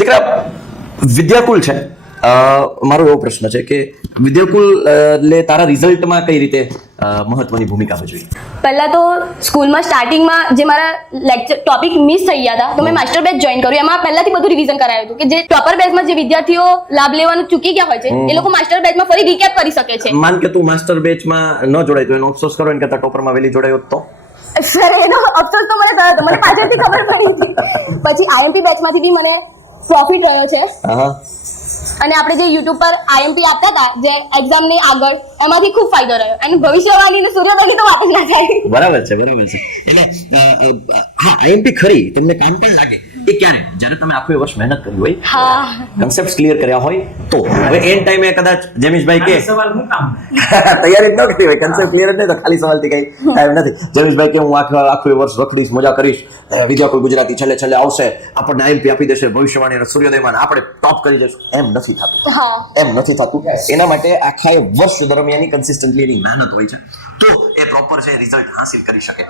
દીકરા વિદ્યાકુલ છે, મારો એવો પ્રશ્ન છે કે વિદ્યાકુલ લે તારા રિઝલ્ટમાં કઈ રીતે મહત્વની ભૂમિકા ભજવી? પહેલા તો સ્કૂલમાં સ્ટાર્ટિંગમાં જે મારા લેક્ચર ટોપિક મિસ થઈ ગયા હતા તો મેં માસ્ટર બેચ જોઈન કર્યું. એમાં પહેલાથી બધું રિવિઝન કરાયું હતું કે જે ટોપર બેચમાં જે વિદ્યાર્થીઓ લાભ લેવાનું ચૂકી ગયા હોય છે એ લોકો માસ્ટર બેચમાં ફરી રીકેપ કરી શકે છે. માન કે તું માસ્ટર બેચમાં ન જોડાય તો એનો અફસોસ કરો ને કે ટોપરમાં વેલી જોડાયો તો? સર એનો અફસોસ તો મને થયો હતો, મને પાછળથી ખબર પડી હતી. પછી આઈએમપી બેચમાંથી બી મને પ્રોફિટ રહ્યો છે. અને આપણે જે યુટ્યુબ પર આઈએમપી આપતા હતા જે એક્ઝામની આગળ, એમાંથી ખૂબ ફાયદો રહ્યો. અને ભવિષ્યવાણી ને સૂર્યોદયની તો વાત જ ના થાય. બરાબર છે, બરાબર છે. એટલે હા, આઈએમપી ખરી તમને કામ પણ લાગે એ ક્યારે? જ્યારે તમે આખું વર્ષ મહેનત કરી હોય, કન્સેપ્ટ ક્લિયર કર્યા હોય તો. હવે એન્ડ ટાઈમે કદાચ જેમીશભાઈ કે સવાલ હું કામ તૈયારી ન કરી હોય, કન્સેપ્ટ ક્લિયર જ નહીં તો ખાલી સવાલથી કઈ ટાઈમ નથી. જેમીશભાઈ કે હું આખું વર્ષ રખડીશ, મજા કરીશ, વિદ્યાકુલ ગુજરાતી છેલ્લે આવશે, આપણને આઈએમપી આપી દેશે ભવિષ્યવાણી અને સૂર્યોદયમાં, આપણે ટોપ કરી જશું. એમ નથી થતું, એમ નથી થતું. એના માટે આખા વર્ષ દરમિયાન કન્સિસ્ટન્ટલી એની મહેનત હોય છે તો એ પ્રોપર છે રિઝલ્ટ હાંસિલ કરી શકે.